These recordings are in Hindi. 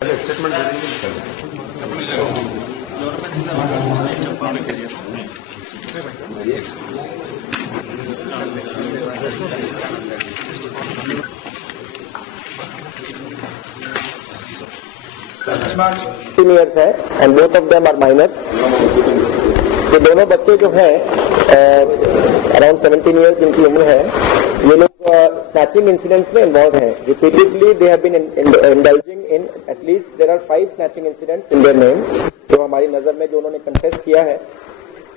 स्टेटमेंट years है and both of them are minors. ये दोनों बच्चे जो हैं अराउंड 17 years इनकी उम्र है, ये लोग स्नैचिंग इंसिडेंट्स में इन्वॉल्व हैं. Repeatedly they have been indulging in at least there are 5 snatching incidents in their name, जो हमारी नजर में जो उन्होंने कन्फेस किया है.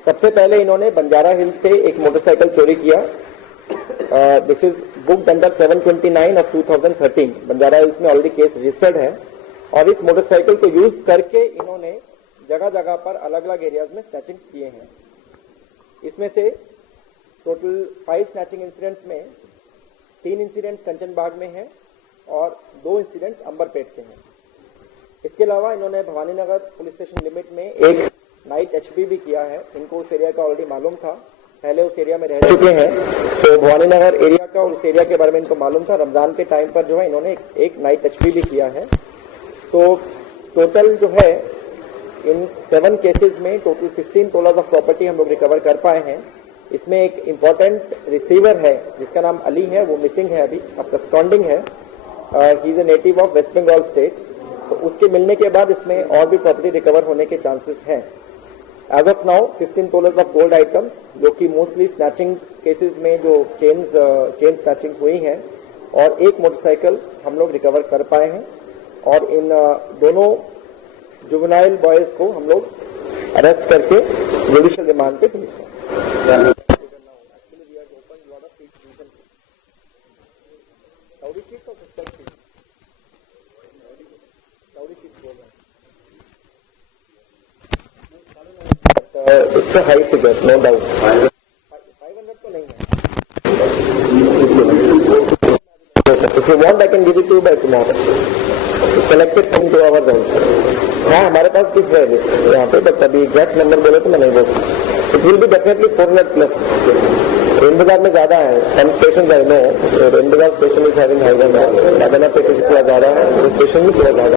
सबसे पहले इन्होंने बंजारा हिल से एक मोटरसाइकिल चोरी किया. This is booked under 729 of 2013. Banjara hills में ऑलरेडी केस रजिस्टर्ड है और इस मोटरसाइकिल को यूज करके इन्होंने जगह जगह पर अलग अलग एरियाज में स्नैचिंग किए हैं. इसमें से टोटल 5 स्नैचिंग इंसिडेंट्स में 3 इंसिडेंट्स कंचनबाग में हैं और 2 इंसिडेंट्स अंबरपेट के हैं. इसके अलावा इन्होंने भवानीनगर पुलिस स्टेशन लिमिट में एक नाइट एचपी भी किया है. इनको उस एरिया का ऑलरेडी मालूम था, पहले उस एरिया में रह चुके हैं, तो भवानीनगर एरिया का और उस एरिया के बारे में इनको मालूम था. रमजान के टाइम पर जो है इन्होंने एक नाइट एचपी भी किया है. तो टोटल जो है इन 7 केसेस में टोटल 15 तोलाज ऑफ प्रॉपर्टी हम लोग रिकवर कर पाए हैं. इसमें एक इम्पॉर्टेंट रिसीवर है जिसका नाम अली है, वो मिसिंग है, अभी अब सब्सकॉन्डिंग है. He is a native of West Bengal state. तो उसके मिलने के बाद इसमें और भी प्रॉपर्टी रिकवर होने के चांसेस हैं. As of now 15 tolas of gold items, जो कि मोस्टली स्नैचिंग केसेस में जो चेन स्नैचिंग हुई हैं, और एक मोटरसाइकिल हम लोग रिकवर कर पाए हैं. और इन दोनों जुवेनाइल बॉयज को हम लोग अरेस्ट करके जुडिशियल रिमांड पे भेज रहे हैं. It's a high figure, no doubt. 500 तो नहीं है. If you want, I can give it to you by tomorrow. Collected from 2 hours also. हाँ, हमारे पास दिख रहा है लिस्ट यहाँ पे, बट अभी एग्जैक्ट नंबर बोले तो मैं नहीं बोल सकता. It will be definitely 400 plus. Rain Bazar में ज्यादा है. Some station I know Rain Bazar station is having high number. पेट से थोड़ा ज्यादा है, स्टेशन भी थोड़ा ज्यादा.